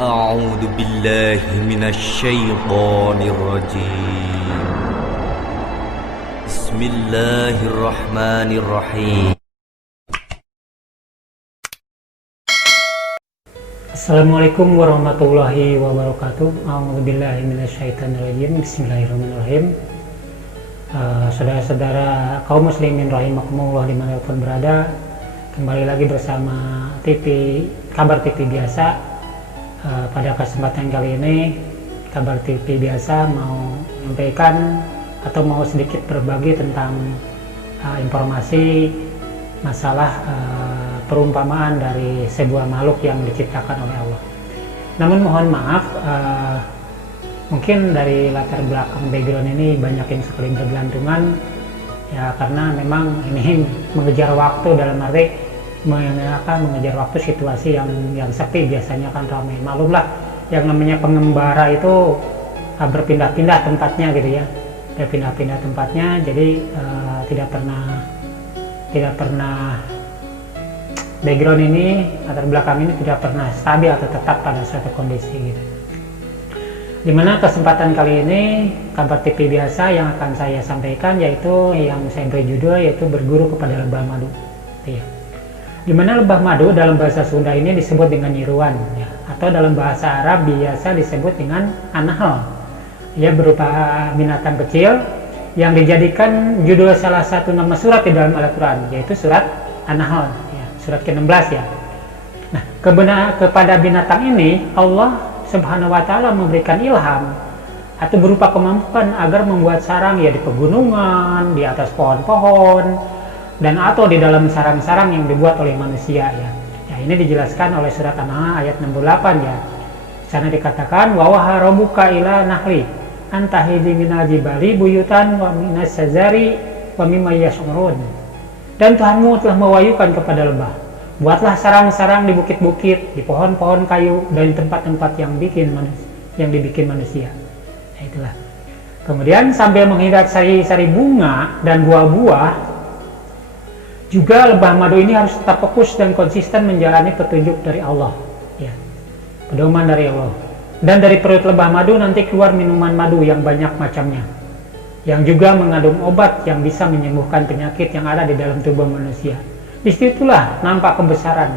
أعوذ بالله من الشيطان الرجيم بسم الله الرحمن الرحيم Assalamualaikum warahmatullahi wabarakatuh. A'udzubillahi minasyaitonirrajim. Bismillahirrahmanirrahim. Saudara-saudara kaum muslimin rahimakumullah dimanapun berada, kembali lagi bersama Kabar TV Biasa. Pada kesempatan kali ini Kabar TV Biasa mau menyampaikan atau mau sedikit berbagi tentang informasi masalah perumpamaan dari sebuah makhluk yang diciptakan oleh Allah. Namun mohon maaf, mungkin dari latar belakang background ini banyak yang sekali bergelantungan ya, karena memang ini mengejar waktu, dalam arti mengejar waktu situasi yang sepi. Biasanya kan ramai, maklumlah yang namanya pengembara itu berpindah-pindah tempatnya gitu ya, berpindah-pindah tempatnya, jadi tidak pernah background ini, latar belakang ini tidak pernah stabil atau tetap pada suatu kondisi gitu. Dimana kesempatan kali ini Kabar TV Biasa yang akan saya sampaikan yaitu yang saya beri judul yaitu berguru kepada lebah madu ya. Dimana lebah madu dalam bahasa Sunda ini disebut dengan nyiruan ya, atau dalam bahasa Arab biasa disebut dengan anahal ya, berupa binatang kecil yang dijadikan judul salah satu nama surat di dalam Al-Quran, yaitu surat An-Nahl ya, surat ke-16 ya. Nah, kepada binatang ini Allah Subhanahu wa Ta'ala memberikan ilham atau berupa kemampuan agar membuat sarang ya di pegunungan, di atas pohon-pohon, dan atau di dalam sarang-sarang yang dibuat oleh manusia ya. Ya, ini dijelaskan oleh surat An-Nahl ayat 68 ya. Di sana dikatakan wa waha rabbuka ila nahli antahidi minal jibali buyutan wa minas syajari wa mimma yash'urun. Dan Tuhanmu telah mewahyukan kepada lebah, buatlah sarang-sarang di bukit-bukit, di pohon-pohon kayu, dan di tempat-tempat yang dibikin manusia. Nah, itulah. Kemudian sambil menghindar sari-sari bunga dan buah-buah, juga lebah madu ini harus tetap fokus dan konsisten menjalani petunjuk dari Allah ya, pedoman dari Allah. Dan dari perut lebah madu nanti keluar minuman madu yang banyak macamnya, yang juga mengandung obat yang bisa menyembuhkan penyakit yang ada di dalam tubuh manusia. Disitulah nampak kebesaran,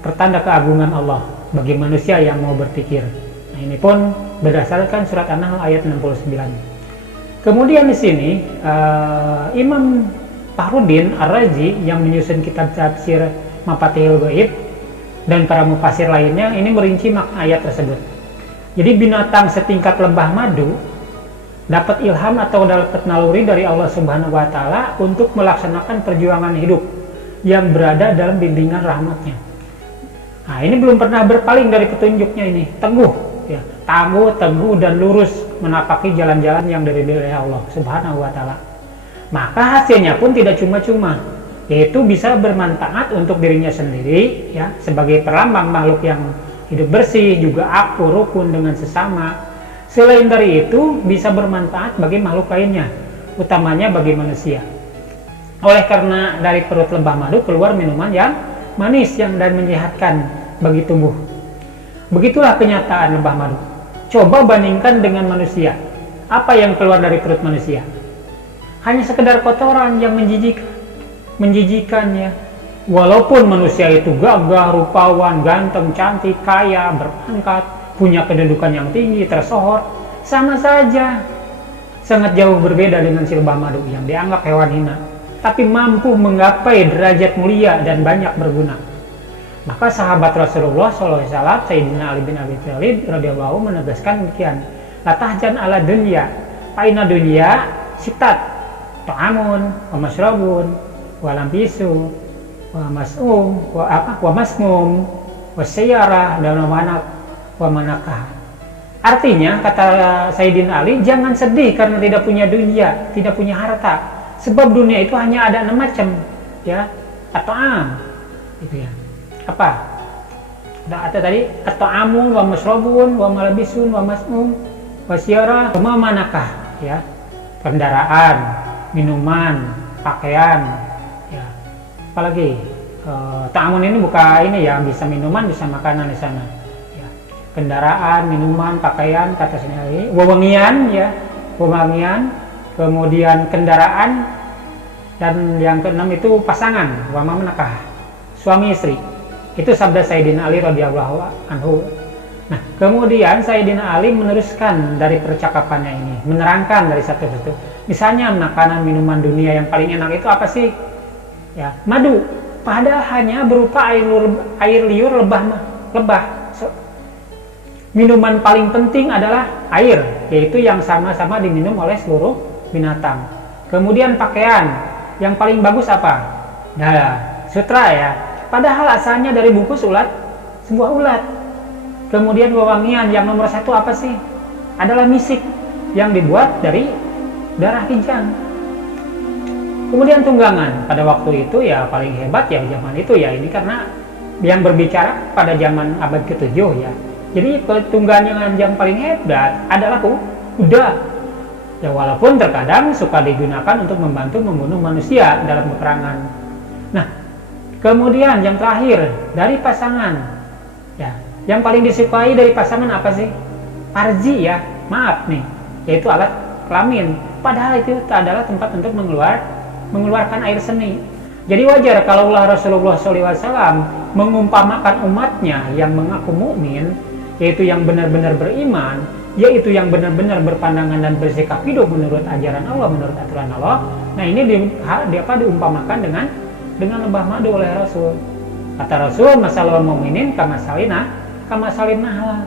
pertanda keagungan Allah bagi manusia yang mau berpikir. Nah, ini pun berdasarkan surat An-Nahl ayat 69. Kemudian di sini Imam Fakhruddin Ar-Razi yang menyusun kitab tafsir Mafatihul Ghaib dan para mufasir lainnya ini merinci makna ayat tersebut. Jadi binatang setingkat lebah madu dapat ilham atau dapat naluri dari Allah Subhanahu wa Ta'ala untuk melaksanakan perjuangan hidup yang berada dalam bimbingan rahmatnya. Nah, ini belum pernah berpaling dari petunjuknya, ini teguh ya, teguh dan lurus menapaki jalan-jalan yang dari Allah Subhanahu wa Ta'ala. Maka hasilnya pun tidak cuma-cuma, yaitu bisa bermanfaat untuk dirinya sendiri ya, sebagai perlambang makhluk yang hidup bersih, juga akur rukun dengan sesama. Selain dari itu bisa bermanfaat bagi makhluk lainnya, utamanya bagi manusia. Oleh karena dari perut lebah madu keluar minuman yang manis dan menyehatkan bagi tubuh. Begitulah kenyataan lebah madu. Coba bandingkan dengan manusia. Apa yang keluar dari perut manusia? Hanya sekedar kotoran yang menjijikan ya. Walaupun manusia itu gagah, rupawan, ganteng, cantik, kaya, berpangkat, punya kedudukan yang tinggi, tersohor, sama saja sangat jauh berbeda dengan si lebah madu yang dianggap hewan hina, tapi mampu menggapai derajat mulia dan banyak berguna. Maka sahabat Rasulullah SAW, Sayyidina Ali bin Abi Thalib radhiyallahu menegaskan demikian, la tahzan ala dunya, fa inna dunya sitat, ta'amun, wa masyrabun, wa lambisu, wa mas'um, wa masmum, wa sayyarah, dan wa manakah. Artinya kata Sayyidina Ali, jangan sedih karena tidak punya dunia, tidak punya harta, sebab dunia itu hanya ada 6 macam ya, atau gitu ya. Apa? Ada tadi atau amun, wa masrabun, wa malabisun, wa masmum, wa sayyarah, wa manakah ya, kendaraan, minuman, pakaian ya. Apalagi ta'amun ini bukan ini ya, bisa minuman, bisa makanan di sana ya. kendaraan, minuman, pakaian, kata sini wewangian ya, wewangian, kemudian kendaraan, dan yang keenam itu pasangan, wama menakah, suami istri. Itu sabda Sayyidina Ali radhiyallahu anhu. Nah, kemudian Sayyidina Ali meneruskan dari percakapannya ini, menerangkan dari satu-satu. Misalnya makanan minuman dunia yang paling enak itu apa sih? Ya, madu. Padahal hanya berupa air liur lebah. Minuman paling penting adalah air, yaitu yang sama-sama diminum oleh seluruh binatang. Kemudian pakaian, yang paling bagus apa? Nah, sutra ya. Padahal asalnya dari bungkus ulat, sebuah ulat. Kemudian wewangian, yang nomor satu apa sih? Adalah misik, yang dibuat dari darah kijang. Kemudian tunggangan, pada waktu itu ya paling hebat ya zaman itu ya, ini karena yang berbicara pada zaman abad ke-7 ya. Jadi tunggangan yang paling hebat adalah kuda. Ya walaupun terkadang suka digunakan untuk membantu membunuh manusia dalam peperangan. Nah, kemudian yang terakhir dari pasangan. Ya, yang paling disukai dari pasangan apa sih? Parji ya, maaf nih, yaitu alat kelamin. Padahal itu adalah tempat untuk mengeluarkan air seni. Jadi wajar kalau Rasulullah SAW mengumpamakan umatnya yang mengaku mukmin, yaitu yang benar-benar beriman, yaitu yang benar-benar berpandangan dan bersikap hidup menurut ajaran Allah, menurut aturan Allah. Nah ini diumpamakan dengan lebah madu oleh Rasul. Kata Rasul, masalah mukminin kama salin nahla.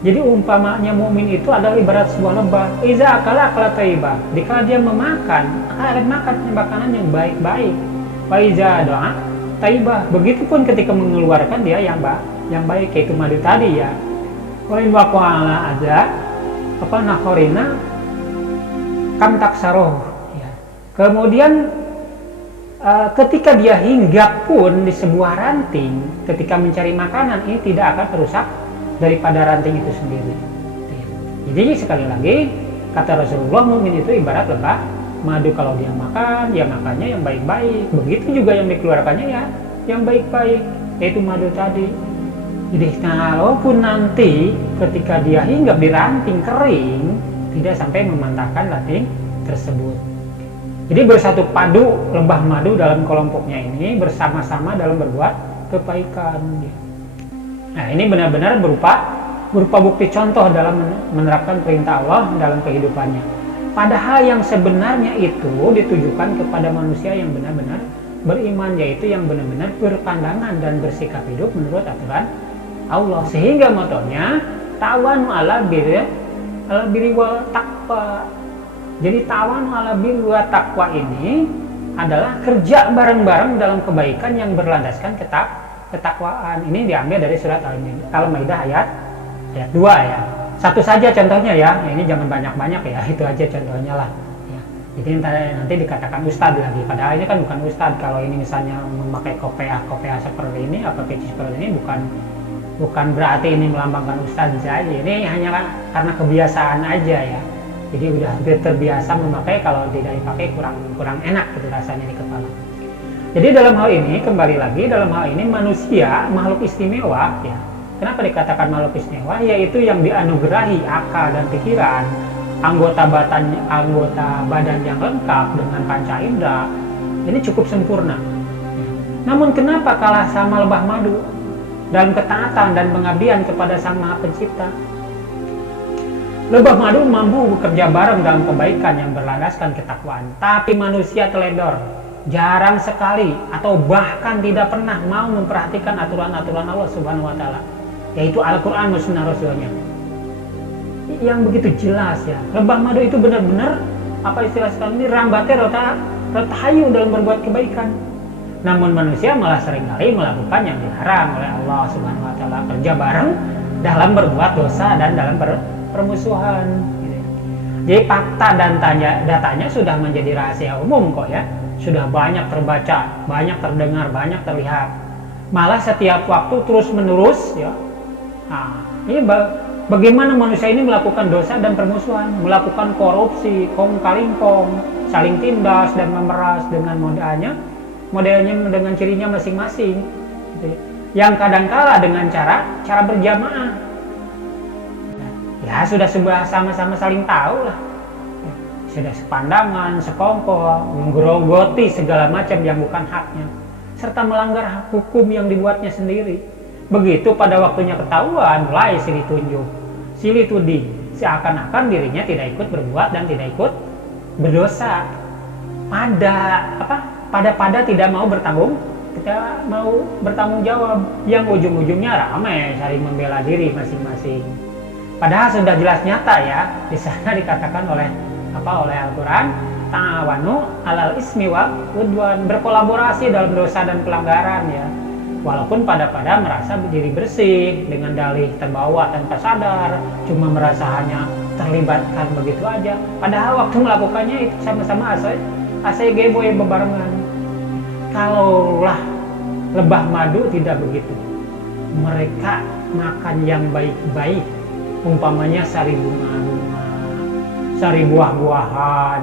Jadi umpamanya mukmin itu adalah ibarat sebuah lebah. Iza akala thayyibah. Jika dia memakan makanan yang baik-baik. Wa iza doa thayyibah. Begitupun ketika mengeluarkan dia yang baik, yaitu madu tadi ya. Wain waqala aja nakhorina kam taksaroh ya. Kemudian ketika dia hinggap pun di sebuah ranting, ketika mencari makanan, ini tidak akan merusak daripada ranting itu sendiri. Jadi sekali lagi kata Rasulullah, mukmin itu ibarat lebah madu. Kalau dia makan, ya makannya yang baik-baik. Begitu juga yang dikeluarkannya ya yang baik-baik, yaitu madu tadi. Jadi kalaupun nanti ketika dia hinggap di ranting kering, tidak sampai memantahkan ranting tersebut. Jadi bersatu padu lebah madu dalam kelompoknya ini bersama-sama dalam berbuat kebaikan. Nah ini benar-benar berupa bukti contoh dalam menerapkan perintah Allah dalam kehidupannya. Padahal yang sebenarnya itu ditujukan kepada manusia yang benar-benar beriman, yaitu yang benar-benar berpandangan dan bersikap hidup menurut aturan Allah. Sehingga motonya tawanu ala birri wal taqwa. Jadi tawanu ala birri wal taqwa ini adalah kerja bareng-bareng dalam kebaikan yang berlandaskan ketakwaan. Ini diambil dari surat Al-Maidah ayat 2 ya. Satu saja contohnya ya. Ini jangan banyak-banyak ya. Itu aja contohnya lah. Ya. Jadi nanti dikatakan ustadz lagi. Padahal ini kan bukan ustadz. Kalau ini misalnya memakai kopiah seperti ini atau peci seperti ini bukan berarti ini melambangkan ustadz saja. Ini hanya karena kebiasaan aja ya. Jadi udah hampir terbiasa memakai, kalau tidak dipakai kurang enak gitu rasanya di kepala. Jadi dalam hal ini, kembali lagi, dalam hal ini manusia makhluk istimewa ya. Kenapa dikatakan makhluk istimewa? Yaitu yang dianugerahi akal dan pikiran, anggota badan yang lengkap dengan panca indera. Ini cukup sempurna. Namun kenapa kalah sama lebah madu dalam ketaatan dan pengabdian kepada Sang Maha Pencipta? Lebah madu mampu bekerja bareng dalam kebaikan yang berlandaskan ketakwaan, tapi manusia teledor, jarang sekali atau bahkan tidak pernah mau memperhatikan aturan-aturan Allah Subhanahu wa taala, yaitu Al-Qur'an dan Sunnah Rasulnya. Yang begitu jelas ya. Lebah madu itu benar-benar apa istilah sekarang ini, rambatnya ratahayu dalam berbuat kebaikan. Namun manusia malah seringkali melakukan yang dilarang oleh Allah Subhanahu wa taala, kerja bareng dalam berbuat dosa dan dalam permusuhan. Jadi fakta dan datanya sudah menjadi rahasia umum kok ya. Sudah banyak terbaca, banyak terdengar, banyak terlihat. Malah setiap waktu terus menerus ya. Nah, ini bagaimana manusia ini melakukan dosa dan permusuhan, melakukan korupsi, kong kali kong, saling tindas dan memeras dengan modelnya dengan cirinya masing-masing. Gitu. Yang kadangkala dengan cara berjamaah. Ya sudah sama-sama saling tahu lah. Sudah sepandangan, sekongkol, menggerogoti segala macam yang bukan haknya, serta melanggar hak hukum yang dibuatnya sendiri. Begitu pada waktunya ketahuan, mulai silih tunjuk, silih tuding, seakan-akan dirinya tidak ikut berbuat dan tidak ikut berdosa. Pada tidak mau bertanggung jawab, yang ujung-ujungnya ramai saling membela diri masing-masing. Padahal sudah jelas nyata ya, di sana dikatakan oleh Al-Quran, ta'awanu alal ismi wal udwan, berkolaborasi dalam dosa dan pelanggaran ya. Walaupun pada merasa diri bersih dengan dalih terbawa tanpa sadar, cuma merasa hanya terlibatkan begitu aja. Padahal waktu melakukannya itu sama-sama asai geboy bebarengan. Kalaulah lebah madu tidak begitu, mereka makan yang baik-baik, umpamanya sari bunga-bunga, sari buah-buahan,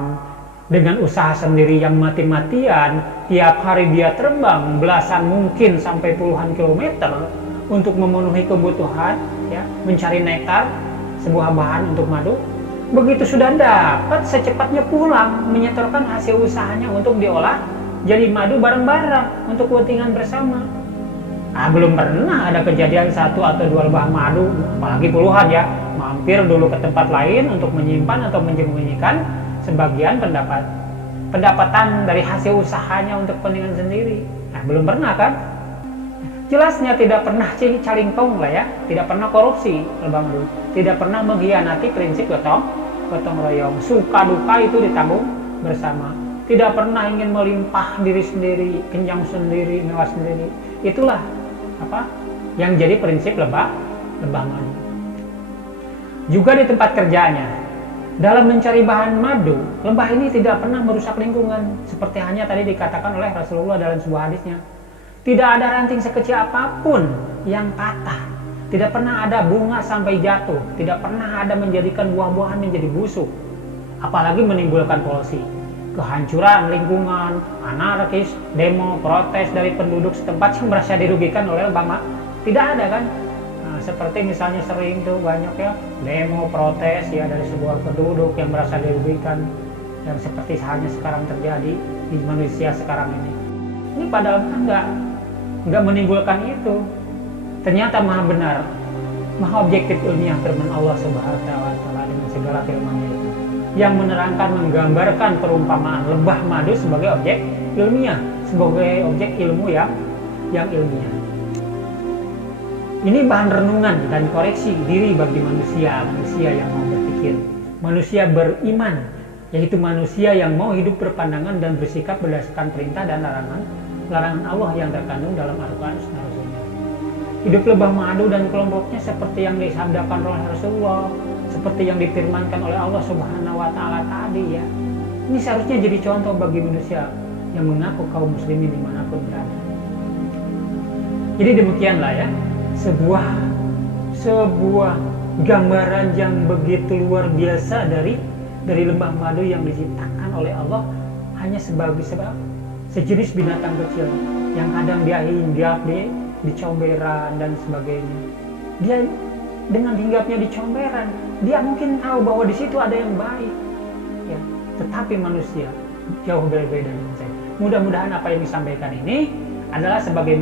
dengan usaha sendiri yang mati-matian. Tiap hari dia terbang belasan mungkin sampai puluhan kilometer untuk memenuhi kebutuhan ya, mencari nektar, sebuah bahan untuk madu. Begitu sudah dapat, secepatnya pulang menyetorkan hasil usahanya untuk diolah jadi madu bareng-bareng untuk kepentingan bersama. Belum pernah ada kejadian 1 atau 2 lebah madu, apalagi puluhan ya, mampir dulu ke tempat lain untuk menyimpan atau menyembunyikan sebagian pendapatan dari hasil usahanya untuk kepentingan sendiri. Belum pernah kan? Jelasnya tidak pernah calingkong lah ya, tidak pernah korupsi lebah madu, tidak pernah mengkhianati prinsip gotong royong, suka duka itu ditanggung bersama, tidak pernah ingin melimpah diri sendiri, kenyang sendiri, mewah sendiri. Itulah yang jadi prinsip lebah madu. Juga di tempat kerjanya, dalam mencari bahan madu, lebah ini tidak pernah merusak lingkungan, seperti hanya tadi dikatakan oleh Rasulullah dalam sebuah hadisnya. Tidak ada ranting sekecil apapun yang patah, tidak pernah ada bunga sampai jatuh, tidak pernah ada menjadikan buah-buahan menjadi busuk, apalagi menimbulkan polusi, kehancuran lingkungan, anarkis, demo, protes dari penduduk setempat yang merasa dirugikan oleh lebah. Tidak ada kan? Seperti misalnya sering tuh banyak ya demo protes ya dari sebuah penduduk yang merasa dirugikan, yang seperti halnya sekarang terjadi di manusia sekarang ini. Ini padahal nggak menimbulkan itu. Ternyata maha benar, maha objektif ilmiah firman Allah Subhanahu wa Ta'ala dengan segala firman-Nya itu, yang menerangkan, menggambarkan perumpamaan lebah madu sebagai objek ilmiah, sebagai objek ilmu yang ilmiah. Ini bahan renungan dan koreksi diri bagi manusia yang mau berpikir, manusia beriman, yaitu manusia yang mau hidup berpandangan dan bersikap berdasarkan perintah dan larangan Allah yang terkandung dalam Al-Quran dan Rasulnya. Hidup lebah madu dan kelompoknya seperti yang disabdakan oleh Rasulullah, seperti yang difirmankan oleh Allah Subhanahu wa Ta'ala tadi ya. Ini seharusnya jadi contoh bagi manusia yang mengaku kaum muslimin dimanapun berada. Jadi demikianlah ya, sebuah gambaran yang begitu luar biasa dari lebah madu yang diciptakan oleh Allah hanya sebagai sejenis binatang kecil yang kadang dia hinggap di comberan dan sebagainya. Dia dengan hinggapnya di comberan, dia mungkin tahu bahwa di situ ada yang baik ya, tetapi manusia jauh berbeda dengan saya. Mudah-mudahan apa yang disampaikan ini adalah sebagai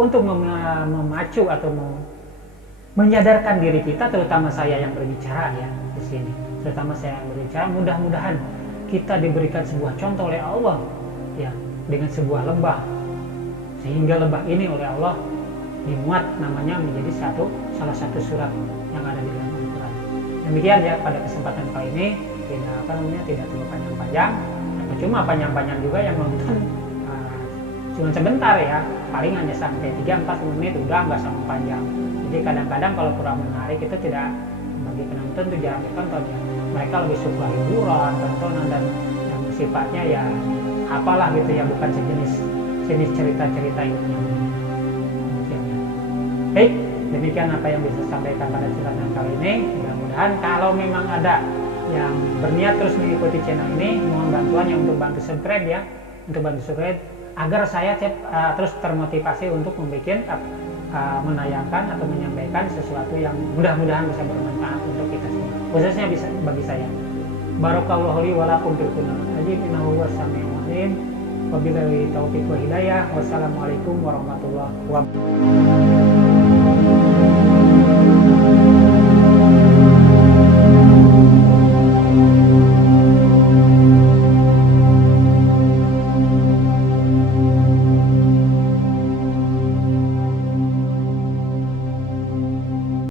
untuk memacu atau menyadarkan diri kita, terutama saya yang berbicara ya di sini, terutama saya yang berbicara. Mudah-mudahan kita diberikan sebuah contoh oleh Allah ya, dengan sebuah lebah, sehingga lebah ini oleh Allah dimuat namanya menjadi salah satu surat yang ada di dalam Al-Quran. Demikian ya pada kesempatan kali ini, tidak terlalu panjang-panjang, cuma panjang-panjang juga yang nonton cuma sebentar ya, paling hanya sampai 3-4 menit udah, nggak sama panjang. Jadi kadang-kadang kalau kurang menarik itu tidak, bagi penonton itu jarang ditonton ya. Mereka lebih suka hiburan, tontonan dan yang sifatnya ya apalah gitu ya, bukan sejenis cerita-cerita ini. Baik, demikian apa yang bisa sampaikan pada kesempatan kali ini. Mudah-mudahan kalau memang ada yang berniat terus mengikuti channel ini, mohon bantuannya untuk bantu subscribe ya, agar saya terus termotivasi untuk membuat menayangkan atau menyampaikan sesuatu yang mudah-mudahan bisa bermanfaat untuk kita semua, khususnya bisa bagi saya. Barakallahu li wa lakum fil Qur'anil Azim, innahu huwas samiul alim. Wabillahi taufiq wa hidayah. Wassalamualaikum warahmatullahi wabarakatuh.